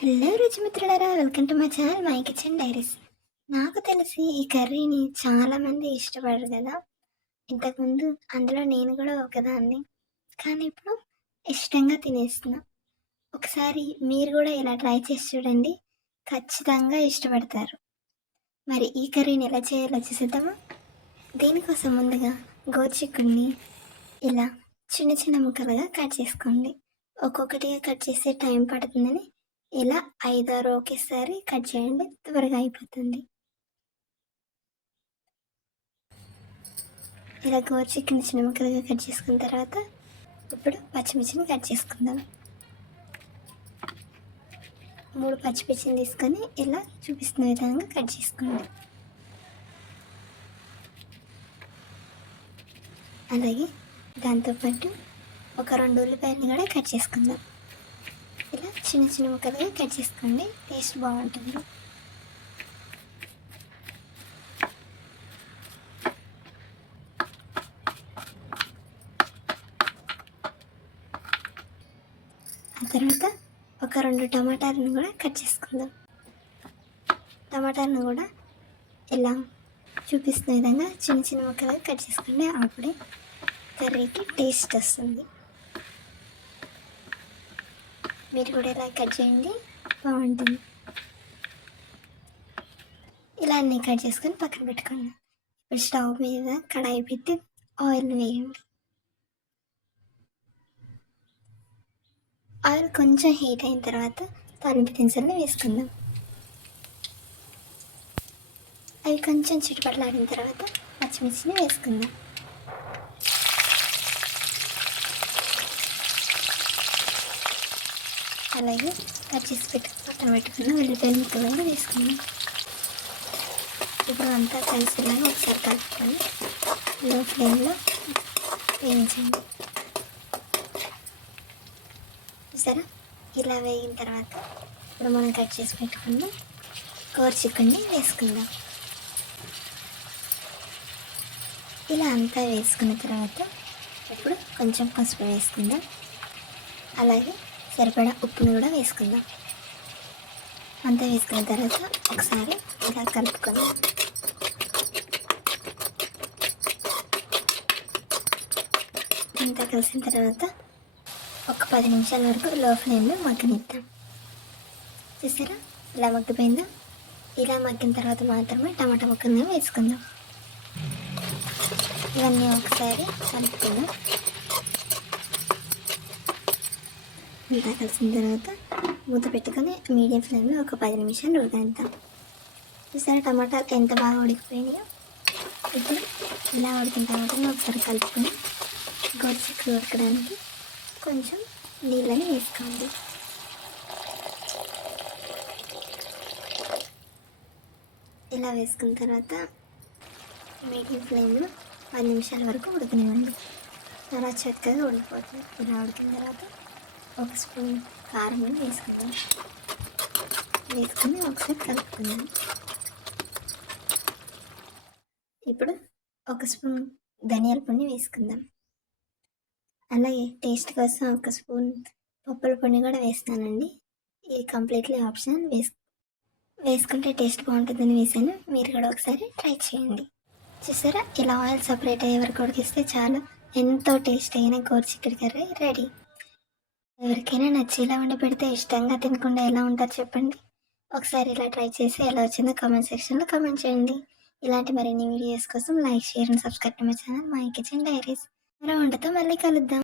Hello రుచిమిత్రులారా, welcome to my channel my kitchen diaries. నాకు తెలిసి ఈ కర్రీని చాలామంది ఇష్టపడరు కదా. ఇంతకుముందు అందులో నేను కూడా ఒకదాన్ని. కానీ ఇప్పుడు ఇష్టంగా తినేస్తున్నా. ఒకసారి మీరు కూడా ఇలా ట్రై చేసి చూడండి, ఖచ్చితంగా ఇష్టపడతారు. మరి ఈ కర్రీని ఎలా చేయాలో చూసేద్దామా? దీనికోసం ముందుగా గోరుచిక్కుడిని ఇలా చిన్న చిన్న ముక్కలుగా కట్ చేసుకోండి. ఒక్కొక్కటిగా కట్ చేసే టైం పడుతుందని ఇలా 5, 6 ఒకేసారి కట్ చేయండి, త్వరగా అయిపోతుంది. ఇలా చికెన్ చిన్న ముక్కలుగా కట్ చేసుకున్న తర్వాత ఇప్పుడు పచ్చిమిర్చిని కట్ చేసుకుందాం. 3 పచ్చిమిర్చిని తీసుకొని ఇలా చూపిస్తున్న విధంగా కట్ చేసుకోండి. అలాగే దాంతోపాటు ఒక 2 ఉల్లిపాయలు కూడా కట్ చేసుకుందాం. ఇలా చిన్న చిన్న ముక్కలుగా కట్ చేసుకోండి, టేస్ట్ బాగుంటుంది. ఆ తర్వాత ఒక 2 టమాటాలను కూడా కట్ చేసుకుందాం. టమాటాలను కూడా ఇలా చూపిస్తున్న విధంగా చిన్న చిన్న ముక్కలుగా కట్ చేసుకోండి, అప్పుడే కర్రీకి టేస్ట్ వస్తుంది. మీరు కూడా ఇలా కట్ చేయండి, బాగుంటుంది. ఇలా అన్నీ కట్ చేసుకొని పక్కన పెట్టుకోండి. ఇప్పుడు స్టవ్ మీద కడాయి పెట్టి ఆయిల్ వేయండి. ఆయిల్ కొంచెం హీట్ అయిన తర్వాత తాలింపు దినుసులను వేసుకుందాం. అవి కొంచెం చిటపటలాడిన తర్వాత పచ్చిమిర్చిని వేసుకుందాం. అలాగే కట్ చేసి పక్కన పెట్టుకున్న ఉల్లిపాయ ముక్కలను వేసుకుందాం. ఇప్పుడు అంతా కలిసిలాగా ఒకసారి కలుపుకొని లో ఫ్లేమ్లో వేయించండి. చూసారా, ఇలా వేగిన తర్వాత ఇప్పుడు మనం కట్ చేసి పెట్టుకున్న గోరుచిక్కుడిని వేసుకుందాం. ఇలా అంతా వేసుకున్న తర్వాత ఇప్పుడు కొంచెం పసుపు వేసుకుందాం. అలాగే సరిపడా ఉప్పును కూడా వేసుకుందాం. అంతా వేసుకున్న తర్వాత ఒకసారి ఇలా కలుపుకుందాం. అంతా కలిసిన తర్వాత ఒక 10 నిమిషాల వరకు లో ఫ్లేమ్లో మగ్గనిద్దాం. చూసారా, ఇలా మగ్గిపోయిందా? ఇలా మగ్గిన తర్వాత మాత్రమే టమాటా ముక్కల్ని వేసుకుందాం. ఇవన్నీ ఒకసారి కలుపుకుందాం. అంతా కలిసిన తర్వాత మూత పెట్టుకొని మీడియం ఫ్లేమ్లో ఒక 10 నిమిషాలు ఉడకనిద్దాం. చూసారా, టమాటాలు ఎంత బాగా ఉడికిపోయినాయో. ఇప్పుడు ఇలా ఉడికిన టమాటాను ఒకసారి కలుపుకొని గోరుచిక్కుడు ఉడకడానికి కొంచెం నీళ్ళని వేసుకోండి. ఇలా వేసుకున్న తర్వాత మీడియం ఫ్లేమ్లో 10 నిమిషాల వరకు ఉడకనివ్వండి. చాలా చక్కగా ఉడికిపోతుంది. ఇలా ఉడికిన తర్వాత ఒక స్పూన్ కారం వేసుకుందాం. వేసుకొని ఒకసారి కలుపుకుందాం. ఇప్పుడు ఒక స్పూన్ ధనియాల పొడి వేసుకుందాం. అలాగే టేస్ట్ కోసం ఒక స్పూన్ పప్పుల పొడి కూడా వేస్తానండి. ఇది కంప్లీట్లీ ఆప్షనల్. వేసుకుంటే టేస్ట్ బాగుంటుందని వేసాను. మీరు కూడా ఒకసారి ట్రై చేయండి. చూసారా, ఇలా ఆయిల్ సపరేట్ అయ్యే వరకు ఉడికిస్తే చాలా ఎంతో టేస్ట్ అయిన గోరుచిక్కుడు కర్రీ రెడీ. ఎవరికైనా నచ్చేలా వండి పెడితే ఇష్టంగా తినకుండా ఎలా ఉంటారు చెప్పండి. ఒకసారి ఇలా ట్రై చేసి ఎలా వచ్చిందో కామెంట్ సెక్షన్లో కామెంట్ చేయండి. ఇలాంటి మరిన్ని వీడియోస్ కోసం like, share and subscribe to my channel my kitchen diaries. మరో వంటతో మళ్ళీ కలుద్దాం.